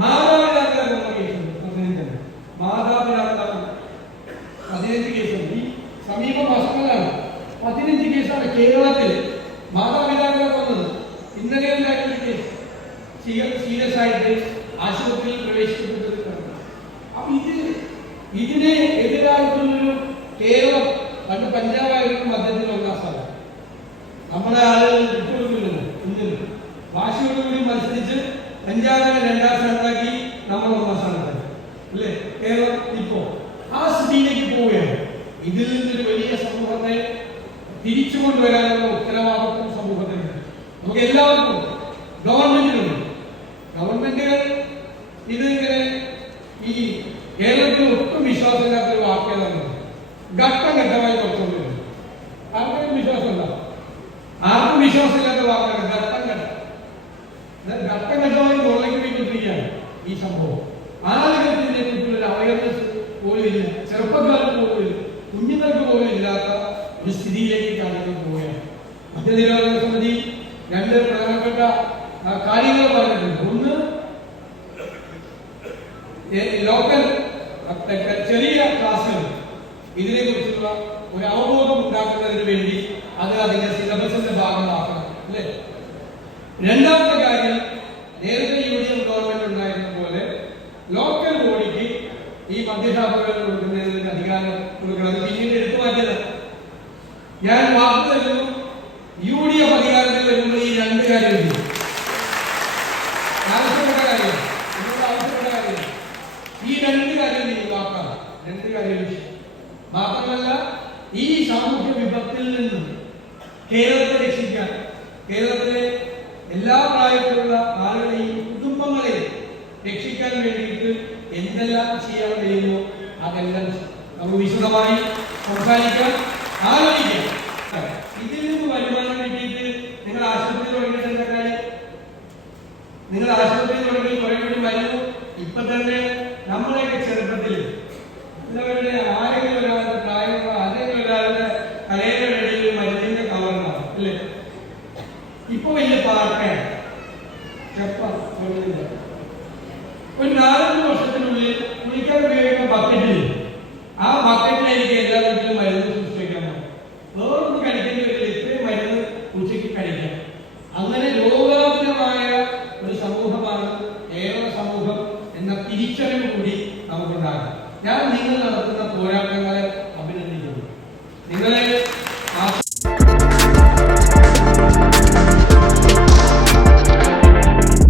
മാതാപിതാക്കളെ കൊന്ന കേസുണ്ട് പതിനഞ്ചെണ്ണം മാതാപിതാക്കളെ പതിനഞ്ച് കേസുണ്ട് ഈ സമീപ മാസങ്ങളിലാണ് പതിനഞ്ച് കേസാണ് കേരളത്തിൽ മാതാപിതാക്കളെ കൊന്നത്. ഇന്നലെ ഉണ്ടായിട്ടുള്ള കേസ്. സീരിയസ് ആയിട്ട് ആശുപത്രിയിൽ പ്രവേശിക്കപ്പെട്ടത് അപ്പൊ ഇത് ഇതിനെ എതിരായിട്ടുള്ളൊരു കേരളം പണ്ട് പഞ്ചാബായിരുന്നു ഒന്നാം സ്ഥലം നമ്മുടെ ആളുകൾ വാശിയോടുകൂടി മത്സരിച്ച് പഞ്ചാബിനെ രണ്ടാം സ്ഥാനത്താക്കി നമ്മൾ ഒന്നാം സ്ഥാനത്താക്കി. അല്ലേ? കേരളം ഇപ്പോ ആ സ്ഥിതിയിലേക്ക് പോവുകയാണ്. ഇതിൽ നിന്നൊരു വലിയ സമൂഹത്തെ തിരിച്ചു കൊണ്ടുവരാനുള്ള ഉത്തരവാദിത്വം സമൂഹത്തിനുണ്ട്. നമുക്ക് എല്ലാവർക്കും ഗവൺമെന്റിനുണ്ട്. ഗവൺമെന്റുകൾ ഇത് ഇങ്ങനെ ഈ കേരളത്തിൽ ഒട്ടും വിശ്വാസമില്ലാത്ത ഒരു വാക്യതാണ് ഘട്ടം ഘട്ടമായി കുറച്ചുകൊണ്ടിരുന്നു ആർക്കും വിശ്വാസം ആർക്കും ഘട്ടം ഇത് ഘട്ടം ഘട്ടമായി മുകളിലേക്ക് പോയിക്കൊണ്ടിരിക്കുകയാണ് ഈ സംഭവം. ആരോഗ്യത്തിന്റെ കുട്ടികളുടെ അവയർനെസ് പോലും ഇല്ല. ചെറുപ്പക്കാർക്ക് പോലും കുഞ്ഞുങ്ങൾക്ക് പോലും ഇല്ലാത്ത ഒരു സ്ഥിതിയിലേക്ക് കാര്യങ്ങൾ പോവുകയാണ്. മദ്യനിരോധന സമിതി രണ്ട് പ്രധാനപ്പെട്ട കാര്യങ്ങൾ പറഞ്ഞിട്ടുണ്ട്. ഒന്ന് ലോക്കൽ ചെറിയ ക്ലാസ്സുകൾ. ഇതിനെ കുറിച്ചുള്ള ഒരു അവബോധം ഉണ്ടാക്കുന്നതിന് വേണ്ടി അത് അതിന്റെ സിലബസിന്റെ ഭാഗമാക്കണം. അല്ലേ? രണ്ടാമത്തെ കാര്യം നേരത്തെ യു ഡി എഫ് ഗവൺമെന്റ് ഉണ്ടായിരുന്ന പോലെ ലോക്കൽ ബോഡിക്ക് ഈ മദ്യശാപകൾ കൊടുക്കുന്നതിന് അധികാരം അത് പിന്നീട് എടുത്തു മാറ്റിയത്. ഞാൻ വാക്ക് തരുന്നു. യു ഡി എഫ് അധികാരത്തിൽ വരുമ്പോൾ ഈ രണ്ട് കാര്യം. ആവശ്യപ്പെട്ട കാര്യം ആവശ്യപ്പെട്ട കാര്യം ഈ രണ്ട് കാര്യം നിങ്ങൾ വാക്കാണ്. രണ്ട് കാര്യം മാത്രമല്ല ഈ സാമൂഹ്യ വിപത്തിൽ നിന്നും കേരളത്തെ രക്ഷിക്കാൻ കേരളത്തിലെ എല്ലാ പ്രായത്തിലുള്ള നമുക്ക് വിശദമായി സംസാരിക്കാം. ആലോചിക്കാം. ഇതിൽ നിന്ന് വരുമാനം കിട്ടിയിട്ട് നിങ്ങൾ ആശുപത്രി തുടങ്ങിയിട്ട് എന്താ കാര്യം? നിങ്ങൾ ആശുപത്രി തുടങ്ങി കുറെ കൂടി ഇപ്പൊ തന്നെ നമ്മളെയൊക്കെ ചെറുപ്പത്തിൽ ആരെങ്കിലും ഒരാളുടെ പ്രായമുള്ള ആരെങ്കിലും ഒരാളുടെ കലയുടെ ഇടയിൽ മരുന്നിന്റെ കവറിനാണ് അല്ലേ? ഇപ്പൊ വലിയ ചെപ്പാണ് ഒരു നാലഞ്ച് വർഷത്തിനുള്ളിൽ കുളിക്കാൻ ഉപയോഗിക്കുന്ന ബക്കറ്റിൽ അങ്ങനെ ലോകോത്തരമായ ഒരു സമൂഹമാണ് കേരള സമൂഹം എന്ന തിരിച്ചറിവ് കൂടി നമുക്കുണ്ടാകും. ഞാൻ നിങ്ങൾ നടത്തുന്ന പോരാട്ടങ്ങളെ അഭിനന്ദിക്കുന്നു. നിങ്ങളെ